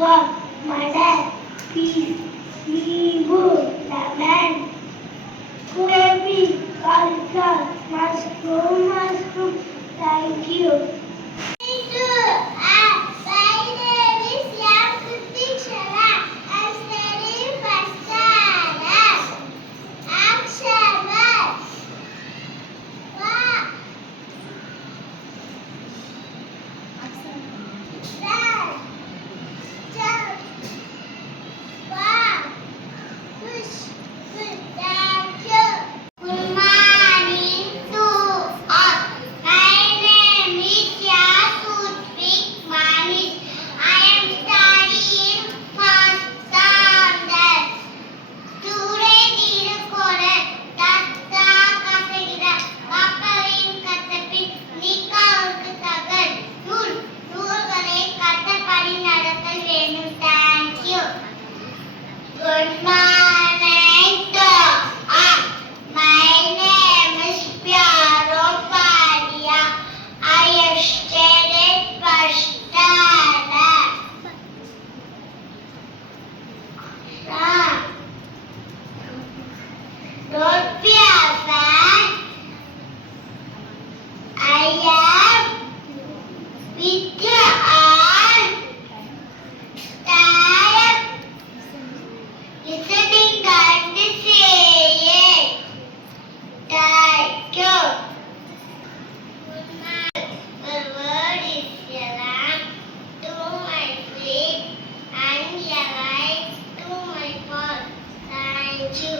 God, mother, peace, evil, lemon, gobi, cauliflower, mushroom. Thank you. Good morning to all. My name is Pyaro Padia. I have studied first standard. Don't be afraid. I am with you all. Tired listening and saying thank you. The word is a lamp to my feet and a light to my path. Thank you.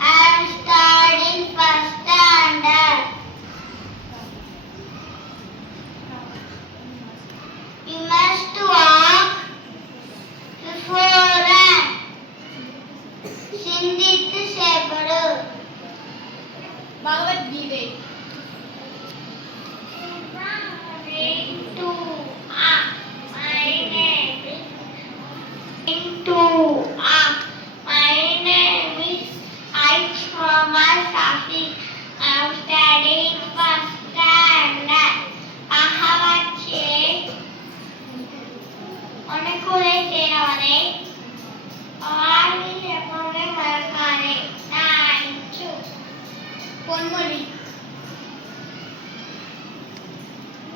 I am studying first standard. You must walk before சிந்தித்து செயல்படு. Bhagavad Gita. My name is Aishwarya Safi. I am studying first standard. அகவச்சே உனக்குள்ளே சேரவரை ஆளில் எப்பவுமே மறக்காதே. Thank you. Ponmozhi.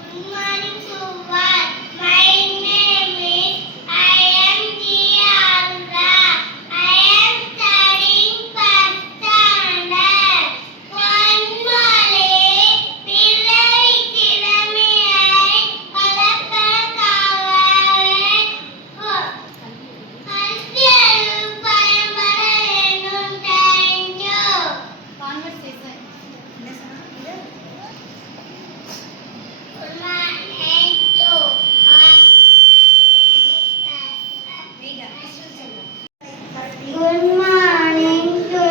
Good morning to all. My name is Jiyalda. I am studying first standard. பொன்மொழி பிள்ளை திறமையை வளர்ப்பதற்காகவே கல்வியறிவு பயன்பட வேண்டும். Thank you. Conversation. Good morning to all. Good morning to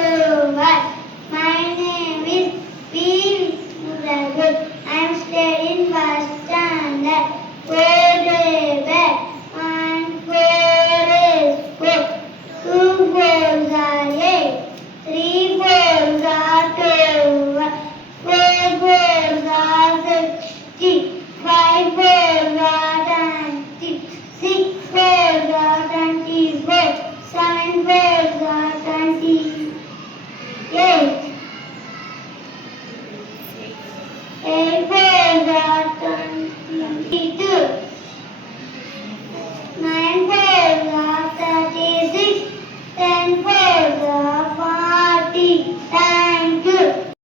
all. My name is P. Muragul. I am studying first standard. Where do you bet? 1 4 is 4. 2 4s are 8. 3 4s are 12. 4 4s are 60. 5 4s are 20. 6 4s are 24. 7 4s are 28. 8 4s are 22.